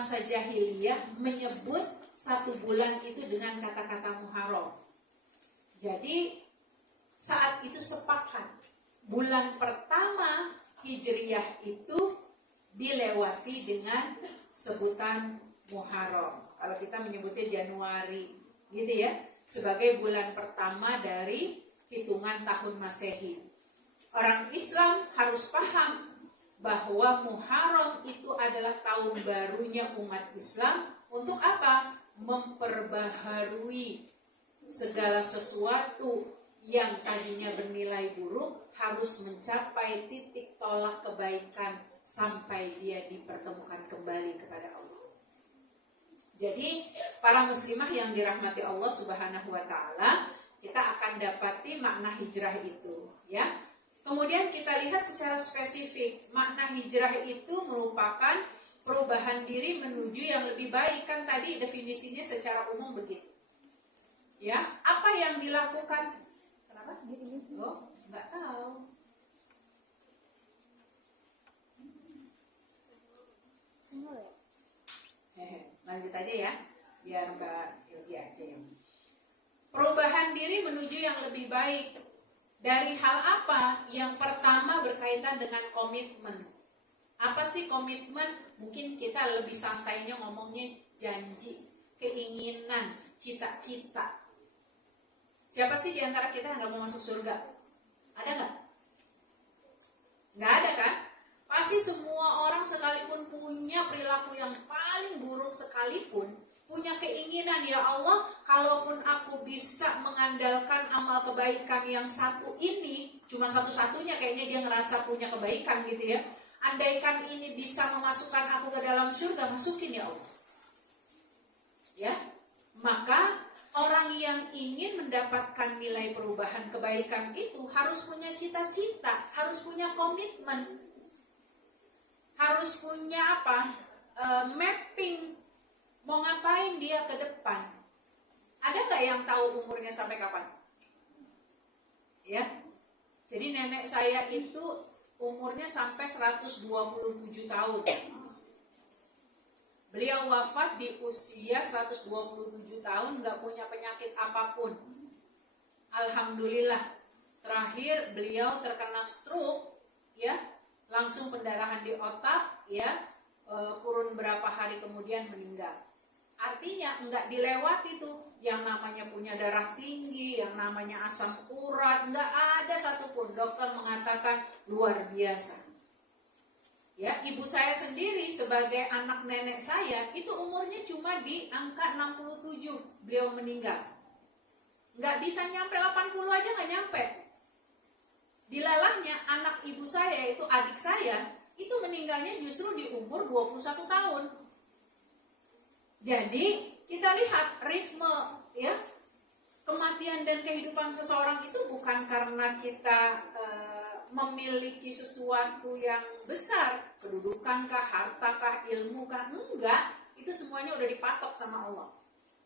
masa jahiliyah menyebut satu bulan itu dengan kata-kata Muharram. Jadi saat itu sepakat bulan pertama Hijriyah itu dilewati dengan sebutan Muharram. Kalau kita menyebutnya Januari, gitu ya, sebagai bulan pertama dari hitungan tahun Masehi. Orang Islam harus paham bahwa Muharram itu adalah tahun barunya umat Islam. Untuk apa? Memperbaharui segala sesuatu yang tadinya bernilai buruk harus mencapai titik tolak kebaikan sampai dia dipertemukan kembali kepada Allah. Jadi para muslimah yang dirahmati Allah Subhanahu wa taala, kita akan dapati makna hijrah itu, ya. Kemudian kita lihat secara spesifik, makna hijrah itu merupakan perubahan diri menuju yang lebih baik. Kan tadi definisinya secara umum begitu. Ya, apa yang dilakukan? Kenapa? Oh, enggak tahu. Lanjut aja ya, biar Mbak Yogi aja yang. Perubahan diri menuju yang lebih baik. Dari hal apa? Yang pertama berkaitan dengan komitmen. Apa sih komitmen? Mungkin kita lebih santainya ngomongnya janji, keinginan, cita-cita. Siapa sih di antara kita yang gak mau masuk surga? Ada gak? Gak ada kan? Pasti semua orang sekalipun punya perilaku yang paling buruk sekalipun, punya keinginan, ya Allah, kalaupun aku bisa mengandalkan amal kebaikan yang satu ini, cuma satu-satunya kayaknya dia ngerasa punya kebaikan gitu ya. Andaikan ini bisa memasukkan aku ke dalam surga, masukin ya Allah. Ya, maka orang yang ingin mendapatkan nilai perubahan kebaikan itu harus punya cita-cita, harus punya komitmen. Harus punya apa? Mapping. Mau ngapain dia ke depan? Ada nggak yang tahu umurnya sampai kapan? Ya. Jadi nenek saya itu umurnya sampai 127 tahun. Beliau wafat di usia 127 tahun, nggak punya penyakit apapun. Alhamdulillah. Terakhir beliau terkena stroke, ya. Langsung pendarahan di otak, ya, kurun berapa hari kemudian meninggal. Artinya enggak dilewati tuh yang namanya punya darah tinggi, yang namanya asam urat, enggak ada satupun. Dokter mengatakan luar biasa. Ya, ibu saya sendiri sebagai anak nenek saya itu umurnya cuma di angka 67 beliau meninggal. Enggak bisa nyampe 80 aja enggak nyampe. Dilalahnya anak ibu saya, itu adik saya, itu meninggalnya justru di umur 21 tahun. Jadi kita lihat ritme, ya, kematian dan kehidupan seseorang itu bukan karena kita memiliki sesuatu yang besar, kedudukankah, hartakah, ilmukah, enggak. Itu semuanya udah dipatok sama Allah.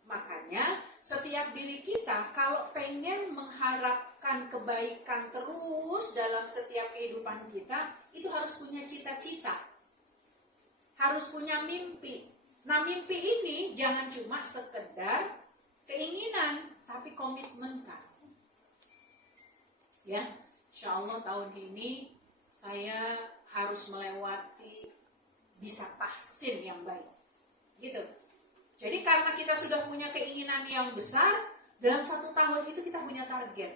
Makanya setiap diri kita kalau pengen mengharapkan kebaikan terus dalam setiap kehidupan kita, itu harus punya cita-cita, harus punya mimpi. Nah, mimpi ini jangan cuma sekedar keinginan, tapi komitmen kan. Ya, insya Allah tahun ini saya harus melewati bisa tahsin yang baik, gitu. Jadi karena kita sudah punya keinginan yang besar, dalam 1 tahun itu kita punya target.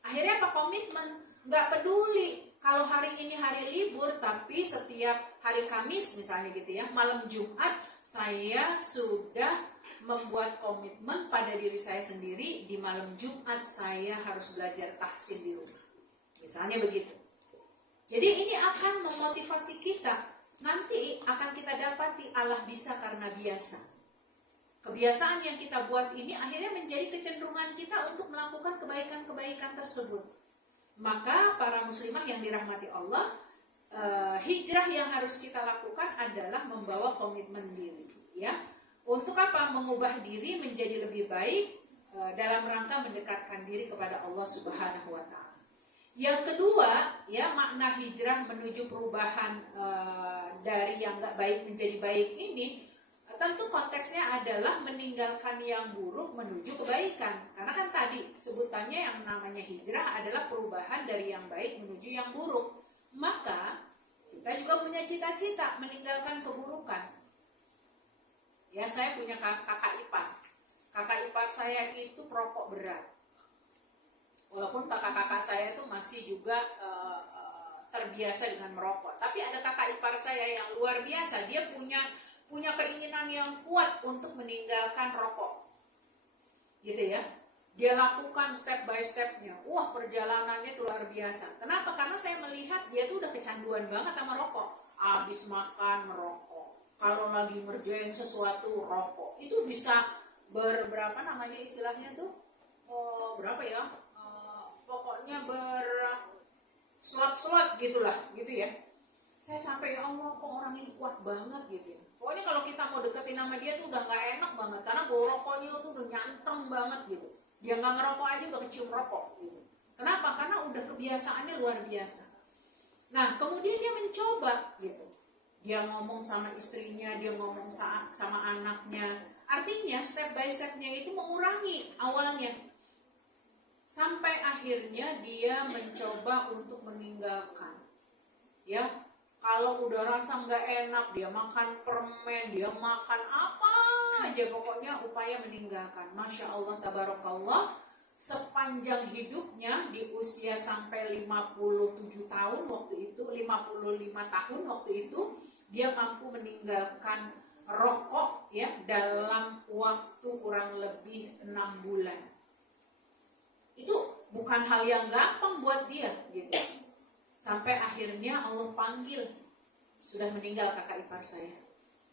Akhirnya apa? Komitmen. Nggak peduli kalau hari ini hari libur, tapi setiap hari Kamis misalnya gitu ya, malam Jumat saya sudah membuat komitmen pada diri saya sendiri, di malam Jumat saya harus belajar tahsin di rumah. Misalnya begitu. Jadi ini akan memotivasi kita. Nanti akan kita dapati Allah bisa karena biasa. Kebiasaan yang kita buat ini akhirnya menjadi kecenderungan kita untuk melakukan kebaikan-kebaikan tersebut. Maka para muslimah yang dirahmati Allah, hijrah yang harus kita lakukan adalah membawa komitmen diri, ya. Untuk apa? Mengubah diri menjadi lebih baik dalam rangka mendekatkan diri kepada Allah Subhanahu wa taala. Yang kedua, ya, makna hijrah menuju perubahan dari yang nggak baik menjadi baik ini, tentu konteksnya adalah meninggalkan yang buruk menuju kebaikan. Karena kan tadi sebutannya yang namanya hijrah adalah perubahan dari yang baik menuju yang buruk. Maka kita juga punya cita-cita meninggalkan keburukan. Ya, saya punya kakak ipar. Kakak ipar saya itu perokok berat. Walaupun kakak-kakak saya itu masih juga terbiasa dengan merokok. Tapi ada kakak ipar saya yang luar biasa. Dia punya keinginan yang kuat untuk meninggalkan rokok. Gitu ya. Dia lakukan step by stepnya. Wah, perjalanannya itu luar biasa. Kenapa? Karena saya melihat dia tuh udah kecanduan banget sama rokok. Habis makan merokok. Kalau lagi ngerjain sesuatu rokok. Itu bisa berapa namanya istilahnya tuh? Berapa ya? Pokoknya slot gitulah, gitu ya. Saya sampai ya Allah, kok orang ini kuat banget gitu ya. Pokoknya kalau kita mau deketin sama dia tuh udah gak enak banget, karena bau rokoknya tuh udah nyanteng banget gitu. Dia gak ngerokok aja udah kecium rokok gitu. Kenapa? Karena udah kebiasaannya luar biasa. Nah, kemudian dia mencoba gitu. Dia ngomong sama istrinya, dia ngomong sama anaknya. Artinya step by stepnya itu mengurangi awalnya. Sampai akhirnya dia mencoba untuk meninggalkan. Ya, kalau udah rasa nggak enak, dia makan permen, dia makan apa aja, pokoknya upaya meninggalkan. Masya Allah, tabarakallah, sepanjang hidupnya di usia sampai 57 tahun waktu itu, 55 tahun waktu itu, dia mampu meninggalkan rokok ya dalam waktu kurang lebih 6 bulan. Itu bukan hal yang gampang buat dia gitu. Sampai akhirnya Allah panggil, sudah meninggal kakak ipar saya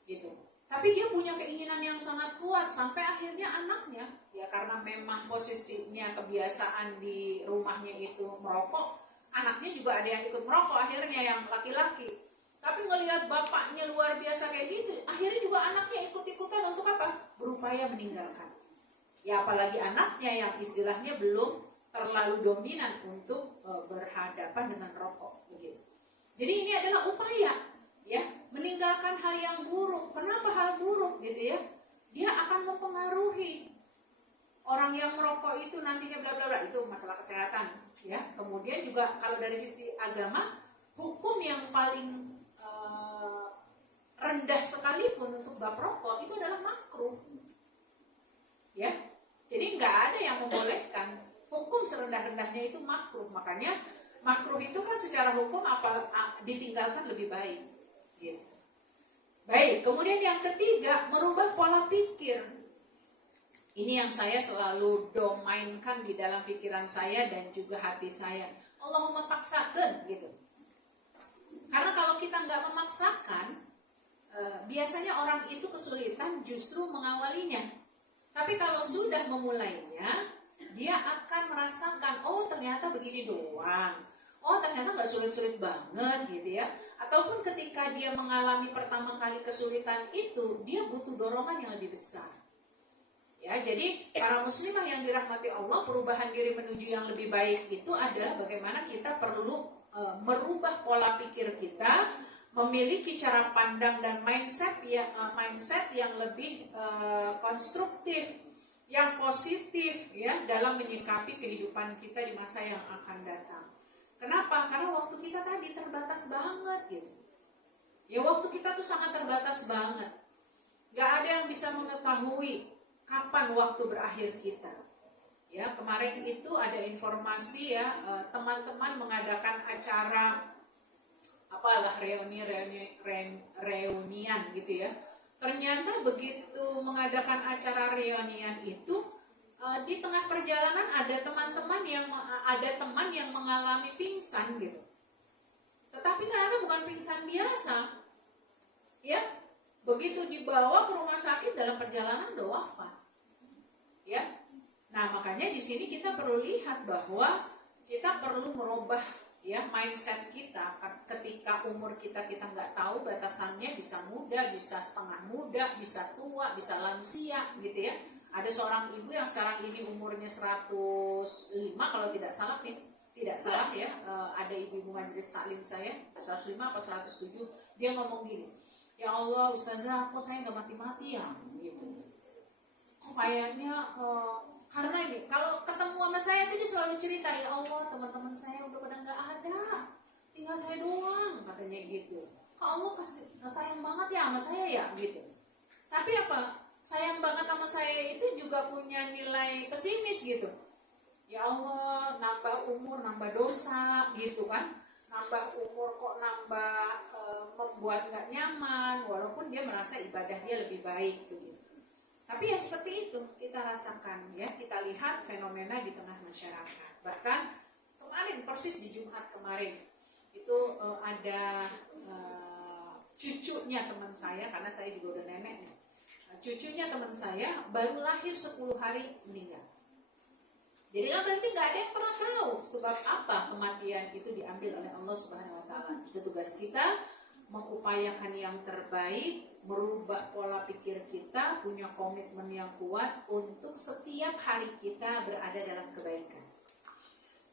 gitu. Tapi dia punya keinginan yang sangat kuat. Sampai akhirnya anaknya, ya karena memang posisinya kebiasaan di rumahnya itu merokok, anaknya juga ada yang ikut merokok akhirnya, yang laki-laki. Tapi ngelihat bapaknya luar biasa kayak gitu, akhirnya juga anaknya ikut-ikutan untuk apa? Berupaya meninggalkan. Ya apalagi anaknya yang istilahnya belum terlalu dominan untuk berhadapan dengan rokok begitu. Jadi ini adalah upaya ya meninggalkan hal yang buruk. Kenapa hal buruk gitu ya? Dia akan mempengaruhi orang yang merokok itu nantinya bla bla bla, itu masalah kesehatan ya. Kemudian juga kalau dari sisi agama, hukum yang paling rendah sekalipun untuk bab rokok itu adalah makruh. Ya. Jadi nggak ada yang membolehkan. Hukum serendah-rendahnya itu makruh. Makanya makruh itu kan secara hukum ditinggalkan lebih baik. Gitu. Baik, kemudian yang ketiga, merubah pola pikir. Ini yang saya selalu domainkan di dalam pikiran saya dan juga hati saya. Allahumma paksakan gitu. Karena kalau kita nggak memaksakan, biasanya orang itu kesulitan justru mengawalinya. Tapi kalau sudah memulainya, dia akan merasakan, oh ternyata begini doang, oh ternyata nggak sulit-sulit banget gitu ya. Ataupun ketika dia mengalami pertama kali kesulitan itu, dia butuh dorongan yang lebih besar. Ya, jadi para muslimah yang dirahmati Allah, perubahan diri menuju yang lebih baik itu adalah bagaimana kita perlu merubah pola pikir kita, memiliki cara pandang dan mindset yang lebih konstruktif, yang positif ya dalam menyikapi kehidupan kita di masa yang akan datang. Kenapa? Karena waktu kita tadi terbatas banget gitu. Ya waktu kita tuh sangat terbatas banget. Gak ada yang bisa mengetahui kapan waktu berakhir kita. Ya kemarin itu ada informasi ya, teman-teman mengadakan acara apalah reunian gitu ya. Ternyata begitu mengadakan acara reunian itu, di tengah perjalanan ada teman yang mengalami pingsan gitu. Tetapi ternyata bukan pingsan biasa. Ya, begitu dibawa ke rumah sakit dalam perjalanan udah wafat. Ya. Nah, makanya di sini kita perlu lihat bahwa kita perlu merubah ya mindset kita. Ketika umur kita nggak tahu batasannya, bisa muda, bisa setengah muda, bisa tua, bisa lansia gitu ya. Ada seorang ibu yang sekarang ini umurnya 105 kalau tidak salah ya, ada ibu-ibu majelis taklim saya 105 atau 107, dia ngomong gini, ya Allah ustazah kok saya nggak mati-mati ya gitu. Kayaknya karena ini kalau ketemu sama saya tuh dia selalu cerita, ya Allah teman-teman saya udah pada nggak ada, tinggal saya doang katanya gitu. Kok Allah kasih sayang banget ya sama saya ya gitu. Tapi apa, sayang banget sama saya itu juga punya nilai pesimis gitu. Ya Allah nambah umur nambah dosa gitu kan, nambah umur kok nambah membuat nggak nyaman, walaupun dia merasa ibadah dia lebih baik gitu. Tapi ya seperti itu kita rasakan ya, kita lihat fenomena di tengah masyarakat. Bahkan kemarin persis di Jumat kemarin itu ada cucunya teman saya, karena saya juga udah nenek nih. Cucunya teman saya baru lahir 10 hari meninggal. Jadi kan berarti nggak ada yang pernah tahu sebab apa kematian itu diambil oleh Allah Subhanahu Wa Taala. Itu tugas kita, mengupayakan yang terbaik, merubah pola pikir kita, punya komitmen yang kuat untuk setiap hari kita berada dalam kebaikan.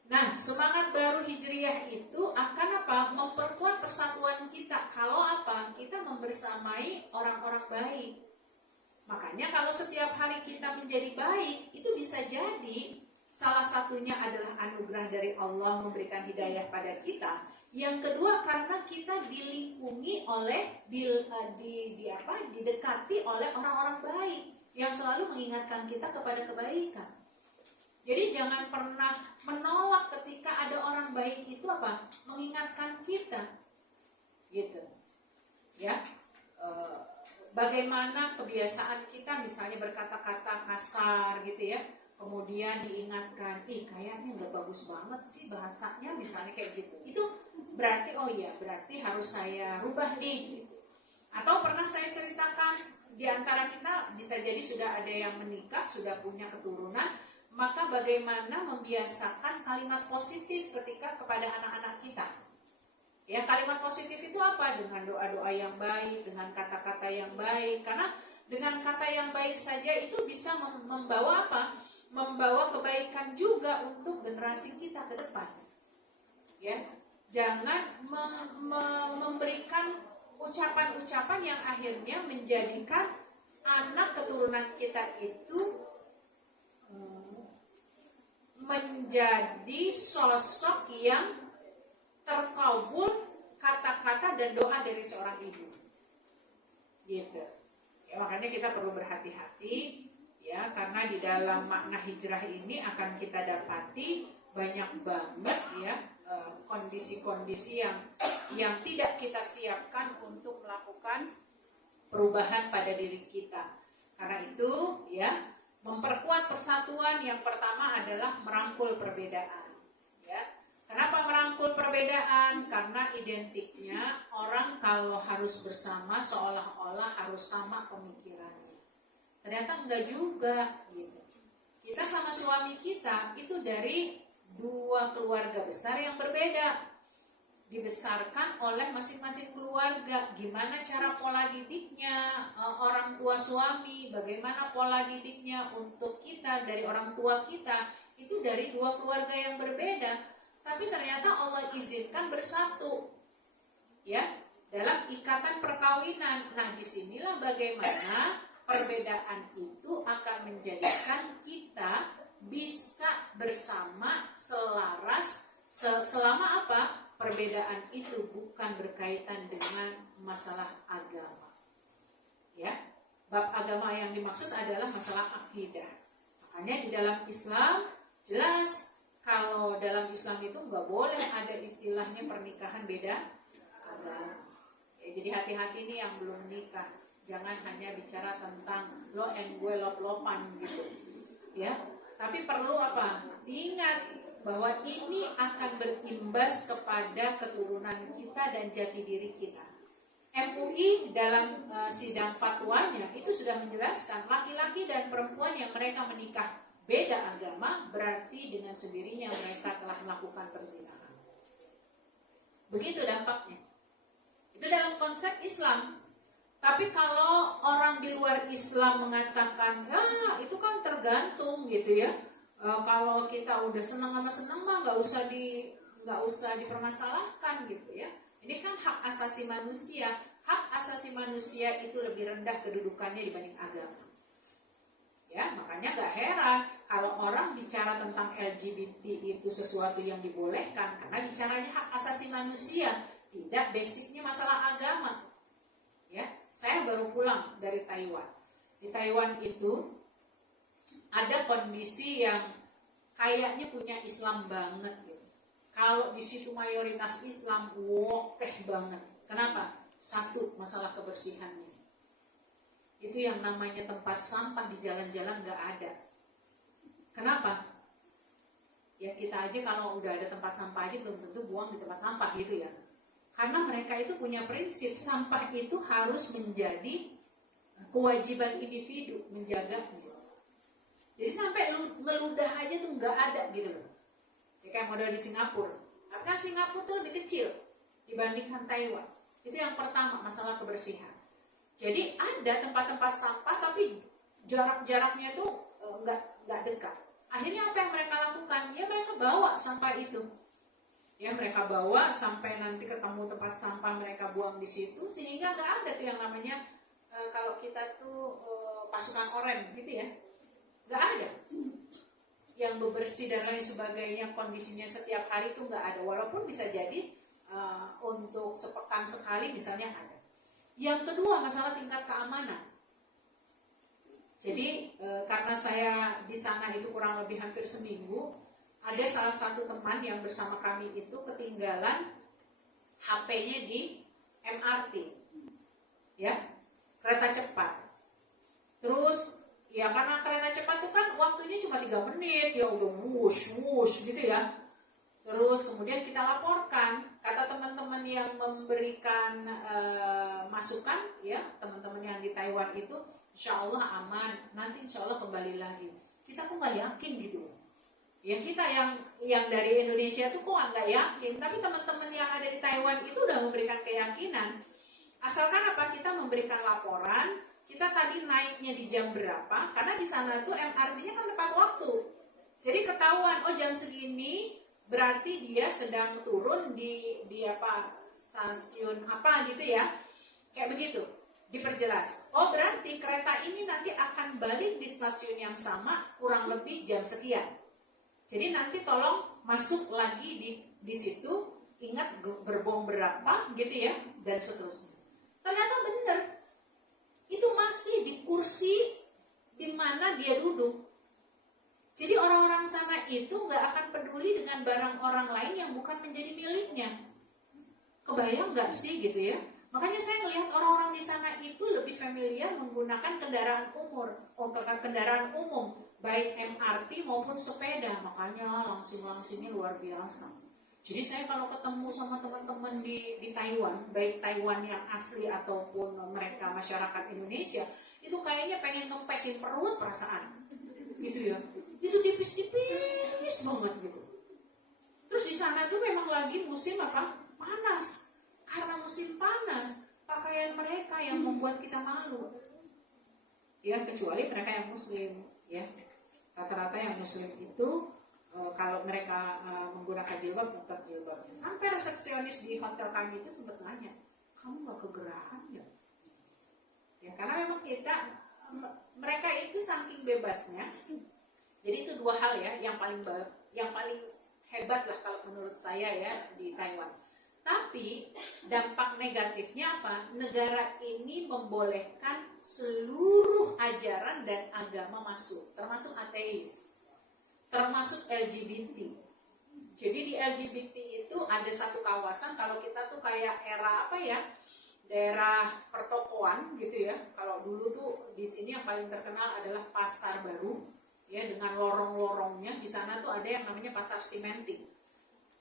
Nah, semangat baru Hijriyah itu akan apa? Memperkuat persatuan kita. Kalau apa? Kita membersamai orang-orang baik. Makanya kalau setiap hari kita menjadi baik, itu bisa jadi salah satunya adalah anugerah dari Allah memberikan hidayah pada kita. Yang kedua karena kita dilingkungi oleh didekati oleh orang-orang baik yang selalu mengingatkan kita kepada kebaikan. Jadi jangan pernah menolak ketika ada orang baik itu apa? Mengingatkan kita. Gitu. Ya. Bagaimana kebiasaan kita misalnya berkata-kata kasar gitu ya. Kemudian diingatkan, kayaknya nggak bagus banget sih bahasanya, misalnya kayak gitu. Itu berarti, oh iya, berarti harus saya rubah nih. Atau pernah saya ceritakan, di antara kita bisa jadi sudah ada yang menikah, sudah punya keturunan, maka bagaimana membiasakan kalimat positif ketika kepada anak-anak kita. Ya, kalimat positif itu apa? Dengan doa-doa yang baik, dengan kata-kata yang baik. Karena dengan kata yang baik saja itu bisa membawa apa? Membawa kebaikan juga untuk generasi kita ke depan. Ya, jangan memberikan ucapan-ucapan yang akhirnya menjadikan anak keturunan kita itu menjadi sosok yang terkabul kata-kata dan doa dari seorang ibu. Gitu. Ya, makanya kita perlu berhati-hati. Ya, karena di dalam makna hijrah ini akan kita dapati banyak banget ya kondisi-kondisi yang tidak kita siapkan untuk melakukan perubahan pada diri kita. Karena itu ya, memperkuat persatuan yang pertama adalah merangkul perbedaan. Ya. Kenapa merangkul perbedaan? Karena identiknya orang kalau harus bersama seolah-olah harus sama pemikirannya. Ternyata enggak juga gitu. Kita sama suami kita itu dari dua keluarga besar yang berbeda. Dibesarkan oleh masing-masing keluarga. Gimana cara pola didiknya orang tua suami, bagaimana pola didiknya untuk kita dari orang tua kita, itu dari dua keluarga yang berbeda. Tapi ternyata Allah izinkan bersatu. Ya, dalam ikatan perkawinan. Nah, disinilah bagaimana perbedaan itu akan menjadikan kita bisa bersama selaras selama apa? Perbedaan itu bukan berkaitan dengan masalah agama. Ya, bab agama yang dimaksud adalah masalah akidah. Makanya di dalam Islam jelas kalau dalam Islam itu nggak boleh ada istilahnya pernikahan beda agama. Ya, jadi hati-hati nih yang belum menikah. Jangan hanya bicara tentang lo and gue love-lovean gitu. Ya, tapi perlu apa? Ingat bahwa ini akan berimbas kepada keturunan kita dan jati diri kita. MUI dalam sidang fatwanya itu sudah menjelaskan laki-laki dan perempuan yang mereka menikah beda agama berarti dengan sendirinya mereka telah melakukan perzinahan. Begitu dampaknya. Itu dalam konsep Islam. Tapi kalau orang di luar Islam mengatakan, itu kan tergantung gitu ya. Kalau kita udah senang sama senang mah nggak usah dipermasalahkan gitu ya. Ini kan hak asasi manusia. Hak asasi manusia itu lebih rendah kedudukannya dibanding agama. Ya, makanya gak heran kalau orang bicara tentang LGBT itu sesuatu yang dibolehkan karena bicaranya hak asasi manusia, tidak basicnya masalah agama. Ya, saya baru pulang dari Taiwan. Di Taiwan itu ada kondisi yang kayaknya punya Islam banget gitu. Kalau di situ mayoritas Islam, wokeh banget. Kenapa? Satu, masalah kebersihannya. Itu yang namanya tempat sampah di jalan-jalan gak ada. Kenapa? Ya kita aja kalau udah ada tempat sampah aja belum tentu buang di tempat sampah gitu ya. Karena mereka itu punya prinsip sampah itu harus menjadi kewajiban individu menjaganya. Jadi sampai meludah aja tuh nggak ada gitu loh. Ya kayak model di Singapura. Kan Singapura tuh lebih kecil dibandingkan Taiwan. Itu yang pertama, masalah kebersihan. Jadi ada tempat-tempat sampah tapi jarak-jaraknya itu nggak dekat. Akhirnya apa yang mereka lakukan? Ya mereka bawa sampah itu. Ya mereka bawa sampai nanti ketemu tempat sampah mereka buang di situ sehingga nggak ada tuh yang namanya kalau kita tuh pasukan oranye gitu ya. Nggak ada. Yang bebersih dan lain sebagainya kondisinya setiap hari itu nggak ada. Walaupun bisa jadi untuk sepekan sekali misalnya ada. Yang kedua masalah tingkat keamanan. Jadi karena saya di sana itu kurang lebih hampir seminggu, ada salah satu teman yang bersama kami itu ketinggalan HP-nya di MRT, ya kereta cepat. Terus ya karena kereta cepat itu kan waktunya cuma 3 menit, ya udah wush gitu ya. Terus kemudian kita laporkan, kata teman-teman yang memberikan masukan, ya teman-teman yang di Taiwan itu, insya Allah aman, nanti insya Allah kembali lagi. Kita kok nggak yakin gitu. Ya kita yang dari Indonesia tuh kok nggak yakin, tapi teman-teman yang ada di Taiwan itu udah memberikan keyakinan. Asalkan apa kita memberikan laporan, kita tadi naiknya di jam berapa, karena di sana tuh MRT-nya kan tepat waktu. Jadi ketahuan, oh jam segini berarti dia sedang turun di apa stasiun apa gitu ya, kayak begitu diperjelas. Oh berarti kereta ini nanti akan balik di stasiun yang sama kurang lebih jam sekian. Jadi nanti tolong masuk lagi di situ, ingat gerbong berapa gitu ya dan seterusnya. Ternyata benar, itu masih di kursi di mana dia duduk. Jadi orang-orang sana itu nggak akan peduli dengan barang orang lain yang bukan menjadi miliknya. Kebayang nggak sih gitu ya? Makanya saya melihat orang-orang di sana itu lebih familiar menggunakan kendaraan umum, baik MRT maupun sepeda. Makanya langsing-langsingnya luar biasa. Jadi saya kalau ketemu sama teman-teman di Taiwan, baik Taiwan yang asli ataupun mereka masyarakat Indonesia, itu kayaknya pengen ngempesin perut perasaan, gitu ya. Itu tipis-tipis banget gitu. Terus di sana tuh memang lagi musim apa? Panas. Karena musim panas, pakaian mereka yang membuat kita malu. Ya, kecuali mereka yang muslim, ya. Rata-rata yang muslim itu kalau mereka menggunakan jilbab, tetap jilbabnya. Sampai resepsionis di hotel kami itu sempat nanya, "Kamu gak kegerahan ya?" Ya, karena memang mereka itu saking bebasnya. Jadi itu dua hal ya yang paling hebat lah kalau menurut saya ya di Taiwan. Tapi dampak negatifnya apa? Negara ini membolehkan seluruh ajaran dan agama masuk, termasuk ateis, termasuk LGBT. Jadi di LGBT itu ada satu kawasan, kalau kita tuh kayak era apa ya? Daerah pertokoan gitu ya. Kalau dulu tuh di sini yang paling terkenal adalah Pasar Baru. Ya, dengan lorong-lorongnya di sana tuh ada yang namanya pasar simenting.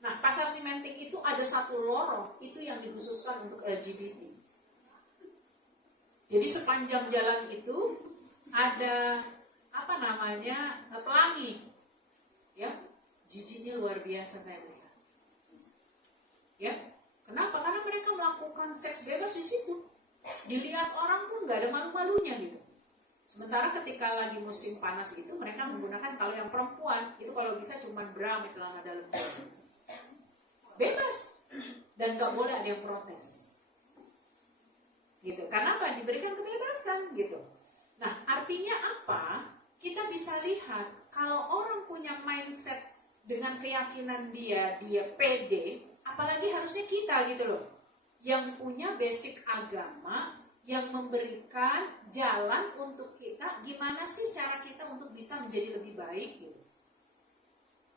Nah, pasar simenting itu ada satu lorong itu yang dikhususkan untuk LGBT. Jadi sepanjang jalan itu ada apa namanya pelangi, ya, jijiknya luar biasa saya lihat. Ya, kenapa? Karena mereka melakukan seks bebas di situ. Dilihat orang pun nggak ada malu-malunya gitu. Sementara ketika lagi musim panas itu mereka menggunakan, kalau yang perempuan itu kalau bisa cuma bra sama celana dalam. bebas dan nggak boleh ada yang protes gitu. Karena apa? Diberikan kebebasan gitu. Nah, artinya apa? Kita bisa lihat kalau orang punya mindset dengan keyakinan dia pede, apalagi harusnya kita gitu loh, yang punya basic agama, yang memberikan jalan untuk kita gimana sih cara kita untuk bisa menjadi lebih baik gitu.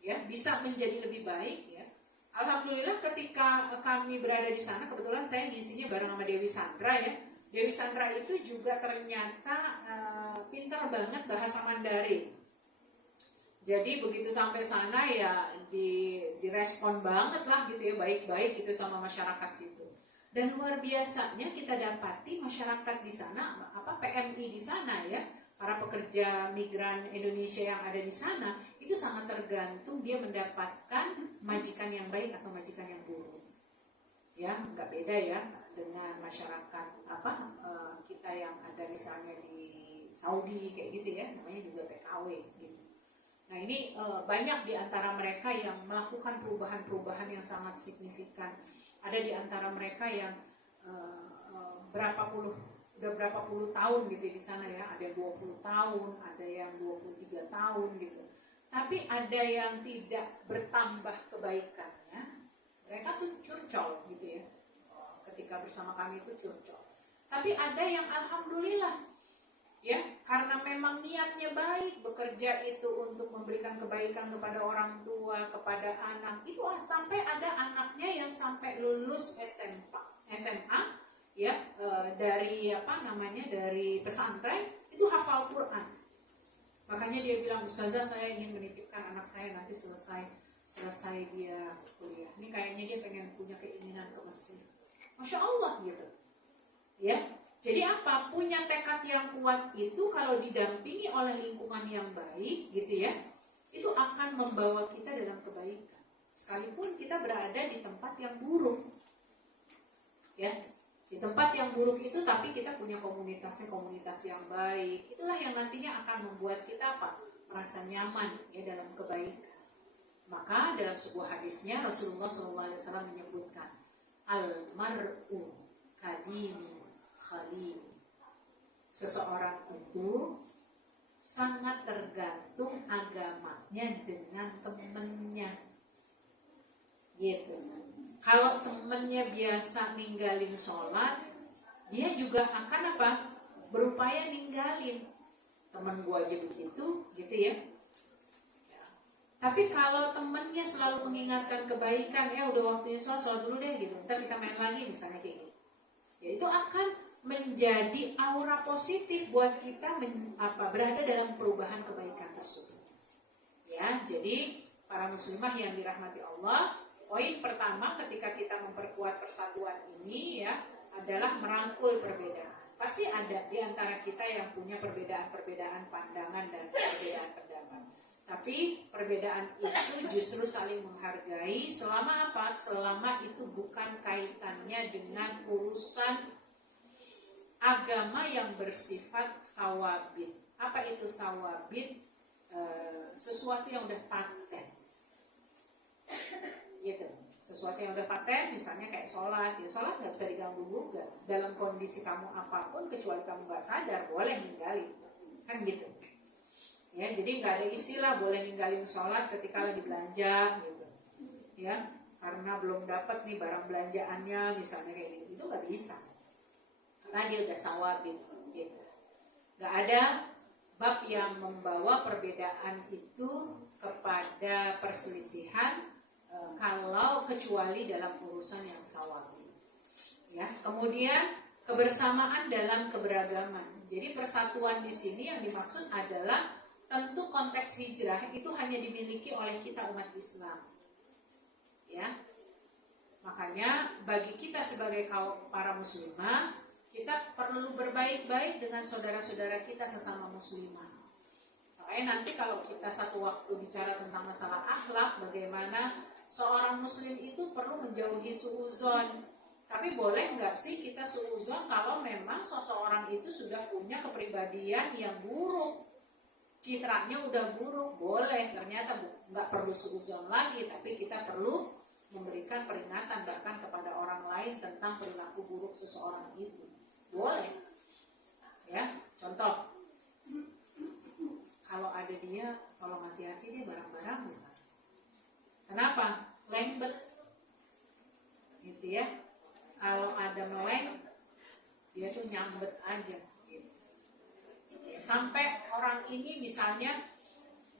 Ya, bisa menjadi lebih baik ya. Alhamdulillah ketika kami berada di sana, kebetulan saya ngisinya bareng sama Dewi Sandra ya. Dewi Sandra itu juga ternyata pintar banget bahasa Mandarin. Jadi begitu sampai sana ya direspon banget lah gitu ya, baik-baik gitu sama masyarakat situ. Dan luar biasanya kita dapati masyarakat di sana, PMI di sana ya, para pekerja migran Indonesia yang ada di sana itu sangat tergantung dia mendapatkan majikan yang baik atau majikan yang buruk. Ya, nggak beda ya dengan masyarakat kita yang ada misalnya di Saudi kayak gitu ya, namanya juga TKW gitu. Nah ini banyak di antara mereka yang melakukan perubahan-perubahan yang sangat signifikan. Ada di antara mereka yang berapa puluh tahun gitu di sana ya, ada 20 tahun, ada yang 23 tahun gitu. Tapi ada yang tidak bertambah kebaikannya, mereka tuh curcol gitu ya. Ketika bersama kami itu curcol. Tapi ada yang alhamdulillah ya, karena memang niatnya baik, bekerja itu untuk memberikan kebaikan kepada orang tua, kepada anak. Itu sampai ada anaknya yang sampai lulus SMA ya, dari dari pesantren itu hafal Quran. Makanya dia bilang, Ustazah saya ingin menitipkan anak saya nanti selesai dia kuliah. Ini kayaknya dia pengen punya keinginan ke Mesir. Masya Allah gitu ya. Jadi apa? Punya tekad yang kuat itu kalau didampingi oleh lingkungan yang baik gitu ya, itu akan membawa kita dalam kebaikan. Sekalipun kita berada di tempat yang buruk ya, di tempat yang buruk itu, tapi kita punya komunitas yang baik. Itulah yang nantinya akan membuat kita merasa nyaman ya dalam kebaikan. Maka dalam sebuah hadisnya Rasulullah SAW menyebutkan, al-mar'u kadini khalil. Seseorang itu sangat tergantung agamanya dengan temannya gitu. Kalau temannya biasa ninggalin sholat, dia juga akan berupaya ninggalin. Teman gua aja begitu gitu ya. Tapi kalau temennya selalu mengingatkan kebaikan, ya udah waktunya sholat dulu deh gitu, ntar kita main lagi misalnya kayak gitu, ya itu akan menjadi aura positif buat kita berada dalam perubahan kebaikan tersebut. Ya, jadi para muslimah yang dirahmati Allah, poin pertama ketika kita memperkuat persatuan ini ya adalah merangkul perbedaan. Pasti ada di antara kita yang punya perbedaan-perbedaan pandangan dan perbedaan pendapat. Tapi perbedaan itu justru saling menghargai selama selama itu bukan kaitannya dengan urusan agama yang bersifat sawabit. Apa itu sawabit? Sesuatu yang udah paten gitu. Sesuatu yang udah paten, misalnya kayak sholat. Ya sholat gak bisa diganggu juga. Dalam kondisi kamu apapun, kecuali kamu gak sadar, boleh ninggalin. Kan gitu. Ya, jadi nggak ada istilah boleh ninggalin sholat ketika lagi belanja gitu, ya karena belum dapat nih barang belanjaannya misalnya kayak gitu, itu nggak bisa karena dia udah sawabit gitu. Nggak ada bab yang membawa perbedaan itu kepada perselisihan kalau kecuali dalam urusan yang sawabit. Ya, kemudian kebersamaan dalam keberagaman. Jadi persatuan di sini yang dimaksud adalah tentu konteks hijrah itu hanya dimiliki oleh kita umat Islam. Ya. Makanya bagi kita sebagai kaum para muslimah, kita perlu berbaik-baik dengan saudara-saudara kita sesama muslimah. Makanya nanti kalau kita satu waktu bicara tentang masalah akhlak, bagaimana seorang muslim itu perlu menjauhi suudzon. Tapi boleh nggak sih kita suudzon kalau memang seseorang itu sudah punya kepribadian yang buruk, citranya udah buruk, boleh, ternyata nggak perlu suudzon lagi, tapi kita perlu memberikan peringatan bahkan kepada orang lain tentang perilaku buruk seseorang itu. Boleh. Ya, contoh, kalau ada dia, tolong hati-hati dia barang-barang misalnya. Kenapa? Lembet. Gitu ya. Kalau ada meleng, dia tuh nyambet aja. Gitu. Sampai orang ini misalnya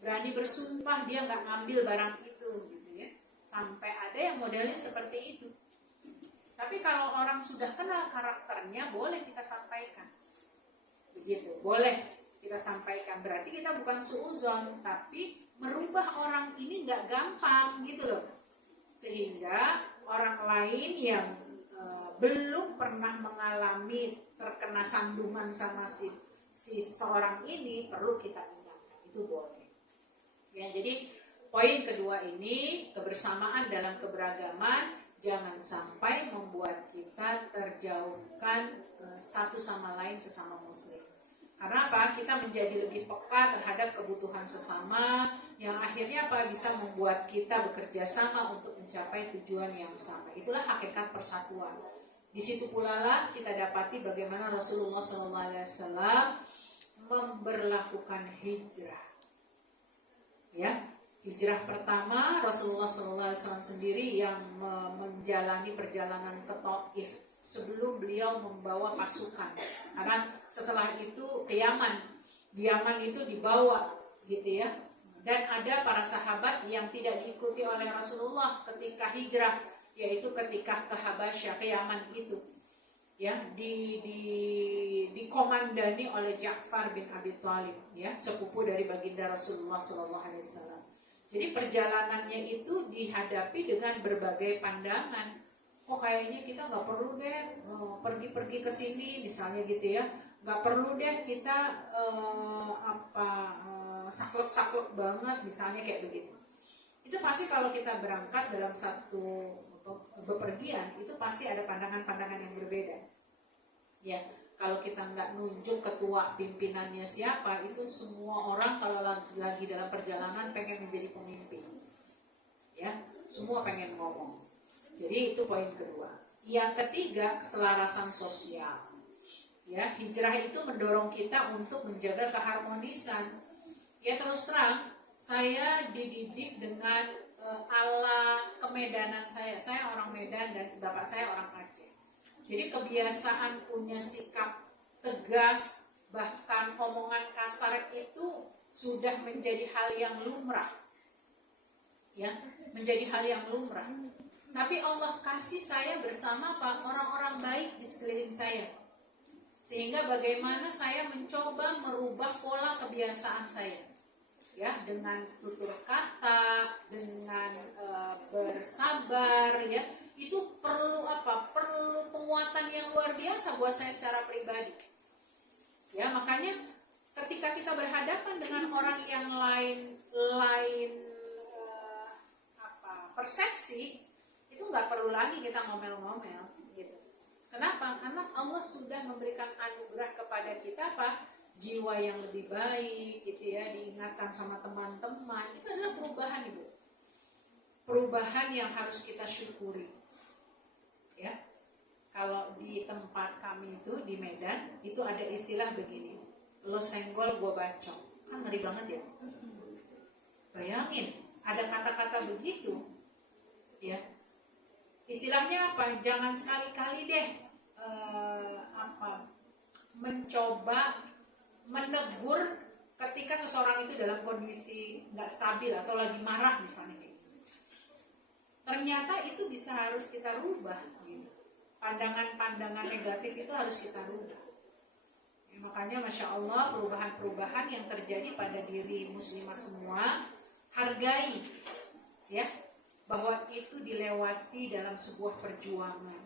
berani bersumpah dia nggak ngambil barang itu, gitu ya. Sampai ada yang modelnya seperti itu. Tapi kalau orang sudah kenal karakternya, boleh kita sampaikan. Begitu, boleh kita sampaikan. Berarti kita bukan suuzon, tapi merubah orang ini nggak gampang, gitu loh. Sehingga orang lain yang belum pernah mengalami terkena sandungan sama si seorang ini perlu kita ingatkan. Itu boleh. Ya, jadi poin kedua ini, kebersamaan dalam keberagaman jangan sampai membuat kita terjauhkan satu sama lain sesama muslim. Karena apa? Kita menjadi lebih peka terhadap kebutuhan sesama yang akhirnya apa? Bisa membuat kita bekerja sama untuk mencapai tujuan yang sama. Itulah hakikat persatuan. Di situ pula lah kita dapati bagaimana Rasulullah SAW memberlakukan hijrah. Ya, hijrah pertama Rasulullah SAW sendiri yang menjalani perjalanan ke Taif sebelum beliau membawa pasukan. Karena setelah itu ke Yaman, di Yaman itu dibawa, gitu ya. Dan ada para sahabat yang tidak diikuti oleh Rasulullah ketika hijrah, yaitu ketika ke Habasyah, ke Yaman itu. Ya, dikomandani oleh Ja'far bin Abi Thalib, ya, sepupu dari baginda Rasulullah SAW. Jadi perjalanannya itu dihadapi dengan berbagai pandangan. Oh, kayaknya kita nggak perlu deh pergi-pergi ke sini, misalnya gitu ya. Nggak perlu deh kita saklek-saklek banget, misalnya kayak begitu. Itu pasti kalau kita berangkat dalam satu bepergian, itu pasti ada pandangan-pandangan yang berbeda. Ya, kalau kita nggak nunjuk ketua pimpinannya siapa, itu semua orang kalau lagi dalam perjalanan pengen menjadi pemimpin. Ya, semua pengen ngomong. Jadi itu poin kedua. Yang ketiga, keselarasan sosial. Ya, hijrah itu mendorong kita untuk menjaga keharmonisan. Ya, terus terang, saya dididik dengan ala kemedanan saya. Saya orang Medan dan bapak saya orang Aceh. Jadi kebiasaan punya sikap tegas, bahkan omongan kasar itu sudah menjadi hal yang lumrah. Ya, menjadi hal yang lumrah. Tapi Allah kasih saya bersama orang-orang baik di sekeliling saya. Sehingga bagaimana saya mencoba merubah pola kebiasaan saya. Ya, dengan tutur kata, dengan bersabar, ya, itu perlu apa? Perlu penguatan yang luar biasa buat saya secara pribadi. Ya, makanya ketika kita berhadapan dengan orang yang lain persepsi, itu nggak perlu lagi kita ngomel-ngomel, gitu. Kenapa? Karena Allah sudah memberikan anugerah kepada kita apa? Jiwa yang lebih baik, gitu ya, diingatkan sama teman-teman. Itu adalah perubahan, Ibu. Perubahan yang harus kita syukuri. Ya. Kalau di tempat kami itu di Medan, itu ada istilah begini. Lo senggol, gua bacok. Kan ngeri banget ya. Bayangin, ada kata-kata begitu. Ya. Istilahnya apa? Jangan sekali-kali deh mencoba menegur ketika seseorang itu dalam kondisi nggak stabil atau lagi marah misalnya kayak gitu. Ternyata itu harus kita rubah, gitu. Pandangan-pandangan negatif itu harus kita rubah. Ya, makanya Masya Allah perubahan-perubahan yang terjadi pada diri muslimah semua, hargai, ya, bahwa itu dilewati dalam sebuah perjuangan.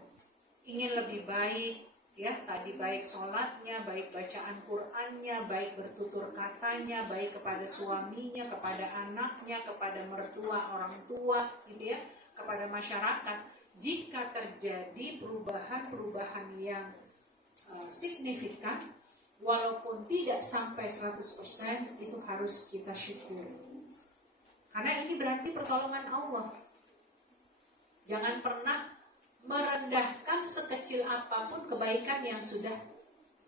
Ingin lebih baik, ya, tadi baik sholatnya, baik bacaan Qur'annya, baik bertutur katanya, baik kepada suaminya, kepada anaknya, kepada mertua, orang tua, gitu ya, kepada masyarakat. Jika terjadi perubahan-perubahan yang signifikan, walaupun tidak sampai 100%, itu harus kita syukuri. Karena ini berarti pertolongan Allah. Jangan pernah merendahkan sekecil apapun kebaikan yang sudah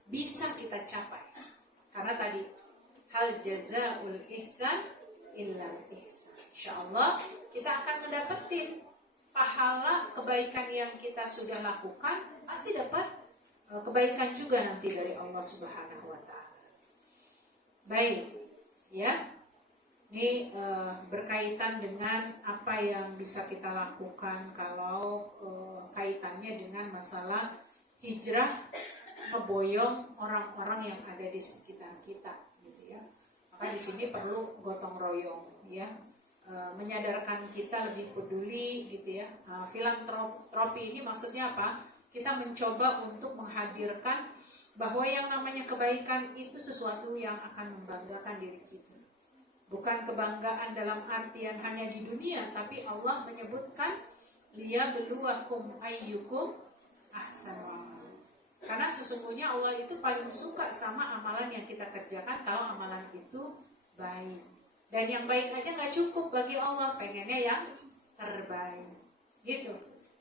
bisa kita capai. Karena tadi hal jazaul ihsan illa ihsan. Insyaallah kita akan mendapatkan pahala kebaikan yang kita sudah lakukan, pasti dapat kebaikan juga nanti dari Allah Subhanahu wa taala. Baik, ya. Ini berkaitan dengan apa yang bisa kita lakukan kalau kaitannya dengan masalah hijrah keboyong orang-orang yang ada di sekitar kita, gitu ya. Maka di sini perlu gotong royong, ya, menyadarkan kita lebih peduli, gitu ya. Filantropi ini maksudnya apa? Kita mencoba untuk menghadirkan bahwa yang namanya kebaikan itu sesuatu yang akan membanggakan diri kita. Bukan kebanggaan dalam artian hanya di dunia, tapi Allah menyebutkan liyabluwakum ayyukum ahsanu amala. Karena sesungguhnya Allah itu paling suka sama amalan yang kita kerjakan kalau amalan itu baik. Dan yang baik aja nggak cukup bagi Allah, pengennya yang terbaik, gitu.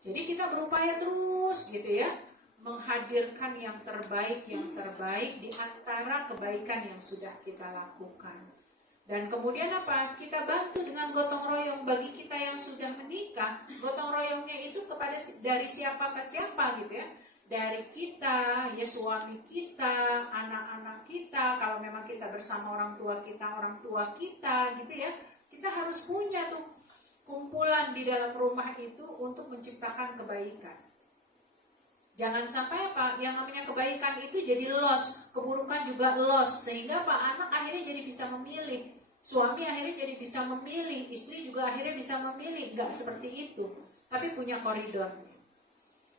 Jadi kita berupaya terus, gitu ya, menghadirkan yang terbaik di antara kebaikan yang sudah kita lakukan. Dan kemudian apa? Kita bantu dengan gotong royong. Bagi kita yang sudah menikah, gotong royongnya itu kepada dari siapa ke siapa, gitu ya. Dari kita, ya, suami kita, anak-anak kita. Kalau memang kita bersama orang tua kita, gitu ya. Kita harus punya tuh kumpulan di dalam rumah itu untuk menciptakan kebaikan. Jangan sampai apa? Yang namanya kebaikan itu jadi loss, keburukan juga loss, sehingga Pak anak akhirnya jadi bisa memilih. Suami akhirnya jadi bisa memilih, istri juga akhirnya bisa memilih. Enggak seperti itu, tapi punya koridor.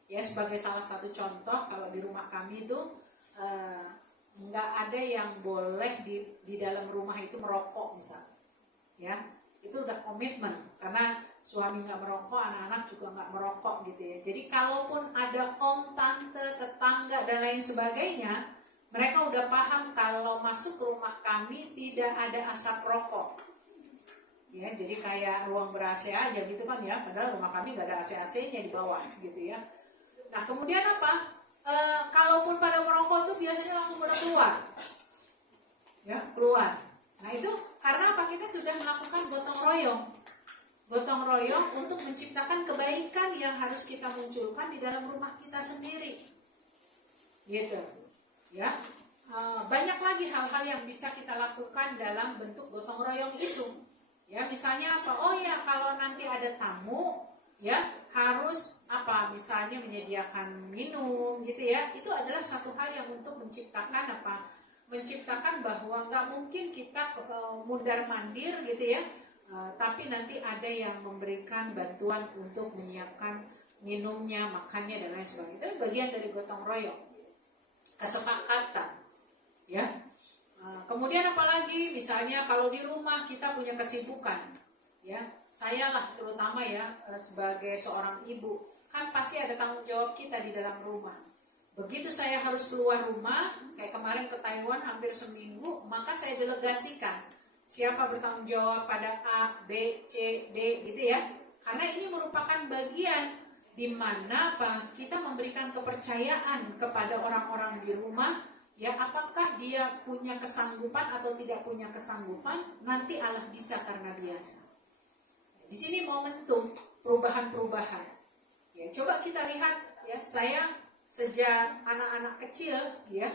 Ya, sebagai salah satu contoh, kalau di rumah kami itu enggak ada yang boleh di dalam rumah itu merokok misalnya. Ya, itu udah komitmen, karena suami nggak merokok, anak-anak juga nggak merokok, gitu ya. Jadi kalaupun ada om, tante, tetangga dan lain sebagainya, mereka udah paham kalau masuk rumah kami tidak ada asap rokok. Ya, jadi kayak ruang ber-AC aja gitu kan ya, padahal rumah kami nggak ada AC-AC-nya di bawah, gitu ya. Nah kemudian apa? Kalaupun pada merokok tuh biasanya langsung pada keluar, ya, keluar. Nah itu karena apa? Kita sudah melakukan gotong royong untuk menciptakan kebaikan yang harus kita munculkan di dalam rumah kita sendiri, gitu. Ya, banyak lagi hal-hal yang bisa kita lakukan dalam bentuk gotong royong itu. Ya, misalnya apa? Oh ya, kalau nanti ada tamu, ya harus apa? Misalnya menyediakan minum, gitu ya. Itu adalah satu hal yang untuk menciptakan apa? Menciptakan bahwa nggak mungkin kita mundar mandir, gitu ya. Tapi nanti ada yang memberikan bantuan untuk menyiapkan minumnya, makannya dan lain sebagainya. Itu bagian dari gotong royong. Kesepakatan, ya. Kemudian apalagi misalnya kalau di rumah kita punya kesibukan, ya, saya lah terutama ya sebagai seorang ibu, kan pasti ada tanggung jawab kita di dalam rumah. Begitu saya harus keluar rumah, kayak kemarin ke Taiwan hampir seminggu, maka saya delegasikan siapa bertanggung jawab pada A, B, C, D, gitu ya. Karena ini merupakan bagian di mana apa? Kita memberikan kepercayaan kepada orang-orang di rumah, ya, apakah dia punya kesanggupan atau tidak punya kesanggupan, nanti Allah bisa karena biasa. Di sini momentum perubahan-perubahan. Ya, coba kita lihat, ya, saya sejak anak-anak kecil, ya,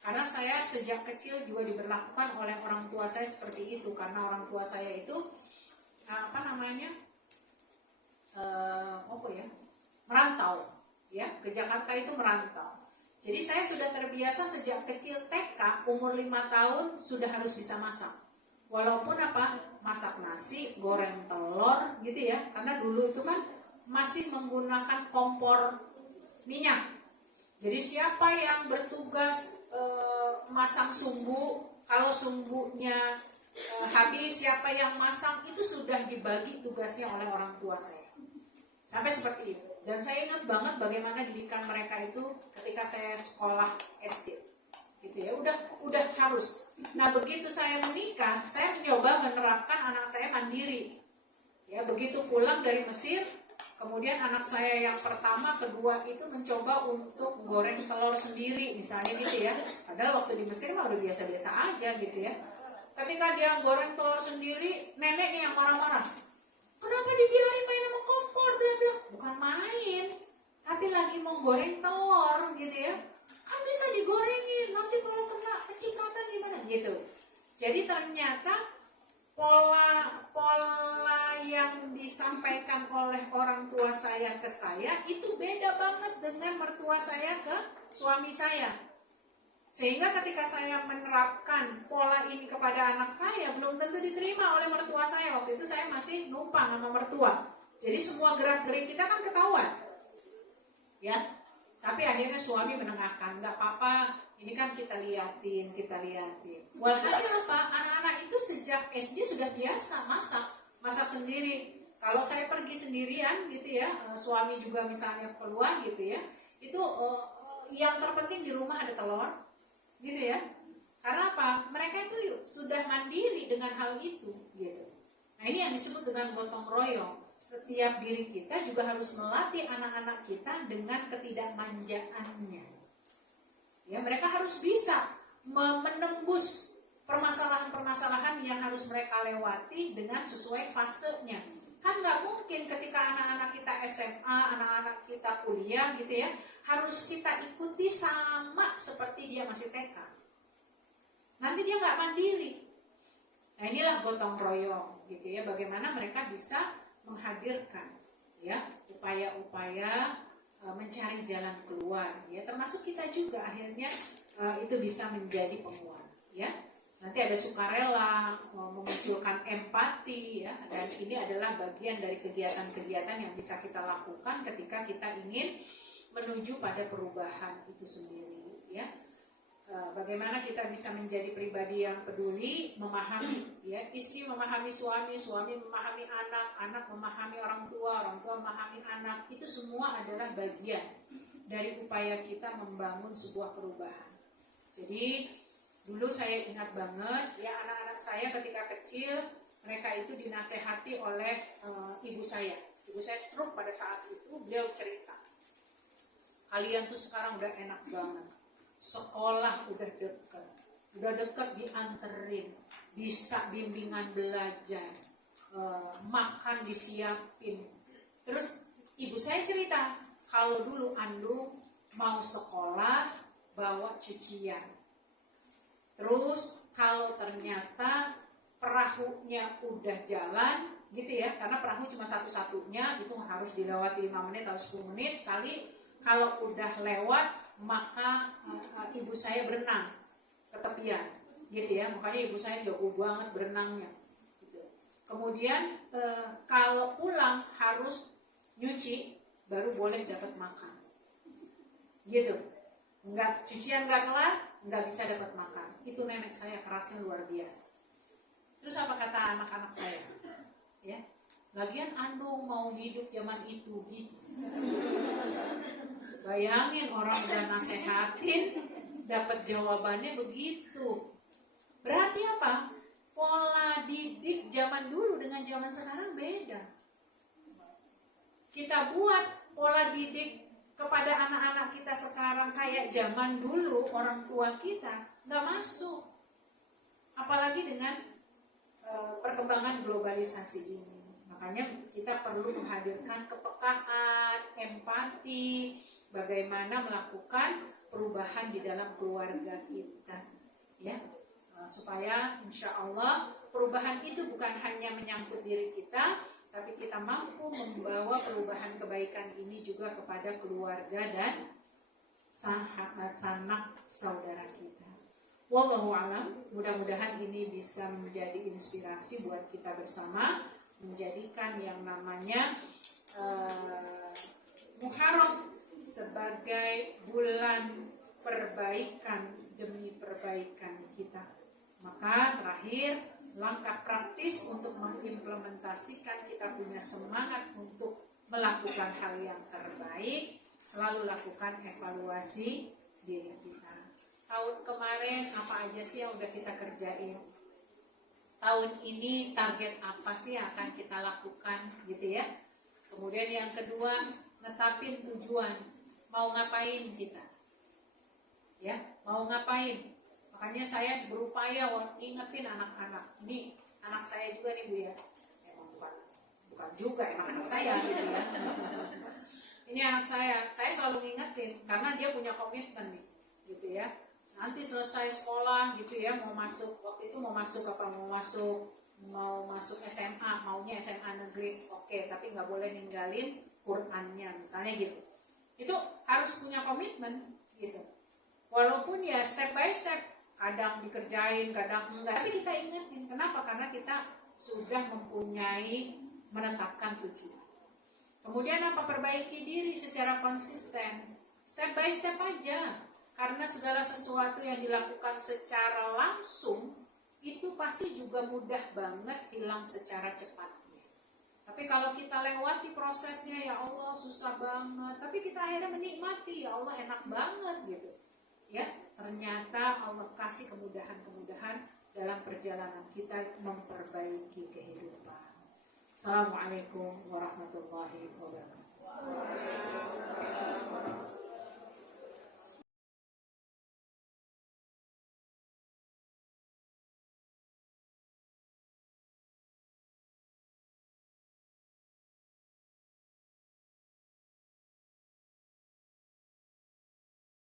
karena saya sejak kecil juga diberlakukan oleh orang tua saya seperti itu, karena orang tua saya itu merantau, ya, ke Jakarta itu merantau. Jadi saya sudah terbiasa sejak kecil TK, umur 5 tahun sudah harus bisa masak. Walaupun apa? Masak nasi, goreng telur, gitu ya. Karena dulu itu kan masih menggunakan kompor minyak. Jadi siapa yang bertugas masang sumbu, kalau sumbunya habis, siapa yang masang, itu sudah dibagi tugasnya oleh orang tua saya. Sampai seperti itu. Dan saya ingat banget bagaimana didikan mereka itu ketika saya sekolah SD, gitu ya. Udah harus. Nah begitu saya menikah, saya mencoba menerapkan anak saya mandiri. Ya, begitu pulang dari Mesir, kemudian anak saya yang pertama, kedua itu mencoba untuk goreng telur sendiri misalnya gitu ya. Padahal waktu di Mesir mah udah biasa-biasa aja gitu ya. Ketika dia goreng telur sendiri, neneknya yang marah-marah. Kenapa dibiarin main sama kompor, bla bla. Bukan main, tapi lagi mau goreng telur gitu ya. Kan bisa digorengin, nanti kalau kena kecikatan gimana gitu. Jadi ternyata pola yang disampaikan oleh orang tua saya ke saya itu beda banget dengan mertua saya ke suami saya. Sehingga ketika saya menerapkan pola ini kepada anak saya, belum tentu diterima oleh mertua saya. Waktu itu saya masih numpang sama mertua. Jadi semua gerak-gerik kita kan ketahuan. Ya. Tapi akhirnya suami menengahkan, nggak apa-apa, ini kan kita liatin. Walhasil apa? Anak-anak itu sejak SD sudah biasa masak sendiri. Kalau saya pergi sendirian gitu ya, suami juga misalnya keluar gitu ya, itu yang terpenting di rumah ada telur, gitu ya. Karena apa? Mereka itu sudah mandiri dengan hal itu, gitu. Nah ini yang disebut dengan gotong royong. Setiap diri kita juga harus melatih anak-anak kita dengan ketidakmanjaannya. Ya, mereka harus bisa menembus permasalahan-permasalahan yang harus mereka lewati dengan sesuai fasenya. Kan nggak mungkin ketika anak-anak kita SMA, anak-anak kita kuliah gitu ya, harus kita ikuti sama seperti dia masih TK. Nanti dia nggak mandiri. Nah inilah gotong royong gitu ya, bagaimana mereka bisa menghadirkan ya upaya-upaya mencari jalan keluar ya, termasuk kita juga akhirnya itu bisa menjadi penguat ya. Nanti ada sukarela, memunculkan empati ya, dan ini adalah bagian dari kegiatan-kegiatan yang bisa kita lakukan ketika kita ingin menuju pada perubahan itu sendiri ya. Bagaimana kita bisa menjadi pribadi yang peduli, memahami ya, istri memahami suami, suami memahami anak, anak memahami orang tua memahami anak. Itu semua adalah bagian dari upaya kita membangun sebuah perubahan. Jadi dulu saya ingat banget ya, anak-anak saya ketika kecil mereka itu dinasehati oleh ibu saya. Ibu saya stroke pada saat itu, beliau cerita, kalian tuh sekarang udah enak banget. Sekolah udah dekat dianterin, bisa bimbingan belajar, makan disiapin. Terus ibu saya cerita, kalau dulu Andung mau sekolah bawa cucian. Terus kalau ternyata perahunya udah jalan gitu ya, karena perahu cuma satu-satunya, itu harus dilewati 5 menit atau 10 menit sekali. Kalau udah lewat, maka ibu saya berenang ke tepian, gitu ya. Makanya ibu saya jago banget berenangnya. Gitu. Kemudian kalau pulang harus nyuci, baru boleh dapat makan. Gitu. Enggak, cucian nggak kelar, nggak bisa dapat makan. Itu nenek saya kerasnya luar biasa. Terus apa kata anak-anak saya? Ya, lagian Andung mau hidup zaman itu gitu. Bayangin orang udah nasehatin, dapat jawabannya begitu. Berarti apa? Pola didik zaman dulu dengan zaman sekarang beda. Kita buat pola didik kepada anak-anak kita sekarang kayak zaman dulu orang tua kita, nggak masuk. Apalagi dengan perkembangan globalisasi ini. Makanya kita perlu menghadirkan kepekaan, empati, bagaimana melakukan perubahan di dalam keluarga kita, ya, supaya insya Allah perubahan itu bukan hanya menyangkut diri kita, tapi kita mampu membawa perubahan kebaikan ini juga kepada keluarga dan sanak saudara kita. Wallahu a'lam. Mudah-mudahan ini bisa menjadi inspirasi buat kita bersama, menjadikan yang namanya Muharram sebagai bulan perbaikan demi perbaikan kita. Maka terakhir, langkah praktis untuk mengimplementasikan kita punya semangat untuk melakukan hal yang terbaik, selalu lakukan evaluasi diri kita. Tahun kemarin apa aja sih yang udah kita kerjain? Tahun ini target apa sih yang akan kita lakukan gitu ya? Kemudian yang kedua, netapin tujuan. Mau ngapain kita? Ya, mau ngapain? Makanya saya berupaya ngingetin anak-anak. Ini anak saya juga nih Bu ya. Emang bukan juga, emang anak saya gitu ya. Ini anak saya selalu ngingetin karena dia punya komitmen nih, gitu ya. Nanti selesai sekolah gitu ya, mau masuk, waktu itu mau masuk SMA, maunya SMA negeri, oke, tapi nggak boleh ninggalin Qurannya misalnya gitu. Itu harus punya komitmen gitu. Walaupun ya step by step, kadang dikerjain, kadang enggak, tapi kita ingetin. Kenapa? Karena kita sudah menetapkan tujuan. Kemudian apa? Perbaiki diri secara konsisten, step by step aja. Karena segala sesuatu yang dilakukan secara langsung itu pasti juga mudah banget hilang secara cepatnya. Tapi kalau kita lewati prosesnya, ya Allah susah banget, tapi kita akhirnya menikmati, ya Allah enak banget gitu. Ya, ternyata Allah kasih kemudahan-kemudahan dalam perjalanan kita memperbaiki kehidupan. Assalamualaikum warahmatullahi wabarakatuh.